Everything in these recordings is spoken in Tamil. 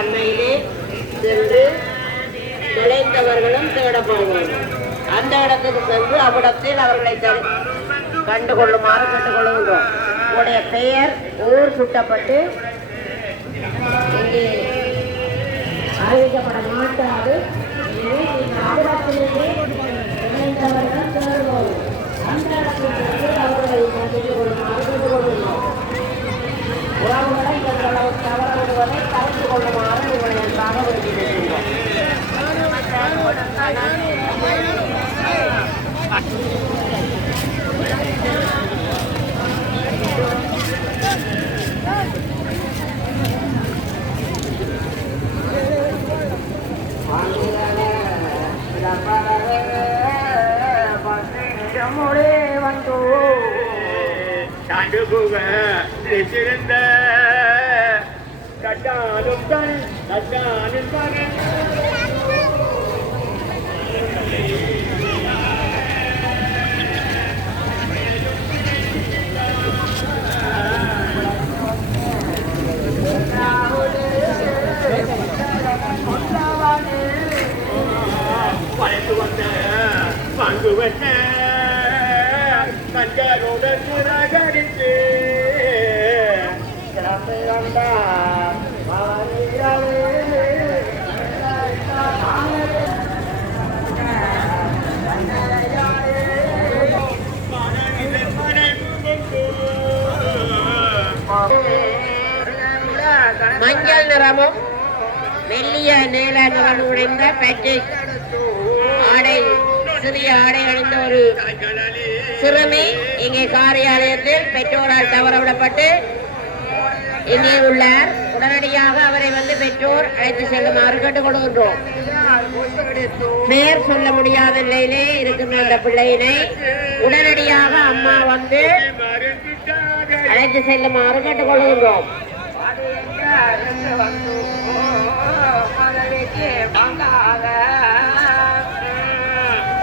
அன்னையிலே சென்று தொலைந்தவர்களும் தேடப்படுவார்கள். அந்த இடத்துக்கு சென்று அவ்விடத்தில் அவர்களை தடு- கண்டுகொள்ளுமாறு கேட்டுக்கொள்கின்றோம். உங்களுடைய பெயர் ஊர் சுட்டப்பட்டு இங்கே அறிவிக்கப்பட மாட்டாது. எனவே நீங்கள் அவ்விடத்திலேயே அந்த இடத்தில் சென்று அவர்களை கண்டுகொள்ளுமாறு கேட்டுக்கொள்கின்றோம் உறவுகளை எங்களது தவறுவதை கலந்து கொள்ளுமாறு உங்களை அன்பாக வேண்டியிருக்கின்றோம் கண்டுபுக நிச்சிருந்த கட்டாலும் தன் கட்டாலும் பகன் நிராகரித்து கிளம்பி வந்தார் மஞ்சள் நிறமும் மெல்லிய நீல நிறம் உடைந்த பெற்றை ஆடை சிறிய ஆடை அணிந்த ஒரு சிறுமி இங்கே காரியாலயத்தில் பெற்றோரால் தவறவிடப்பட்டு இங்கே உள்ளார். உடனடியாக அவரை வந்து பெற்றோர் அழைத்து செல்லுமாறு கேட்டுக் கொடுக்கின்றோம் பெயர் சொல்ல முடியாத நிலையிலே இருக்கின்ற அந்த பிள்ளையினை உடனடியாக அம்மா வந்து அழைத்து செல்லுமாறு கேட்டுக் கொள்கின்றோம்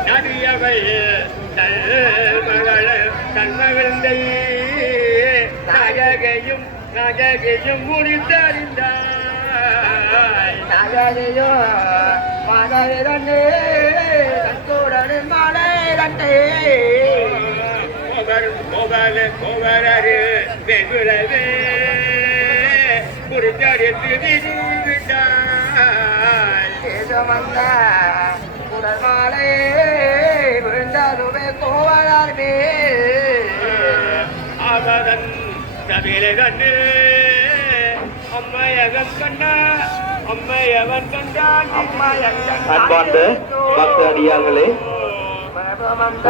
நதியவை மகள் தன்மகிழ்ந்தை நககையும் நககையும் முடித்தறிந்தாய் நகரையோ மகரிரண்டு கண்கூடனின் மலை இரண்டு கோவர் கோவல கோவரரு வெகுளவே குறித்தறித்து விட்டாய் வந்த உடல் மாலை கபிலை கண்டு அம்மையகன் அம்மையவன் கண்டான். அன்பார்ந்த பக்த அடியார்களே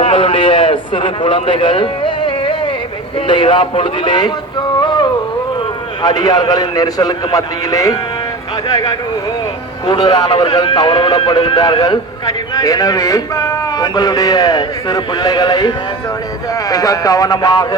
உங்களுடைய சிறு குழந்தைகள் இந்த இழா பொழுதிலே அடியார்களின் நெரிசலுக்கு மத்தியிலே கூடுதலானவர்கள் தவறவிடப்படுகின்றார்கள். எனவே உங்களுடைய சிறு பிள்ளைகளை மிக கவனமாக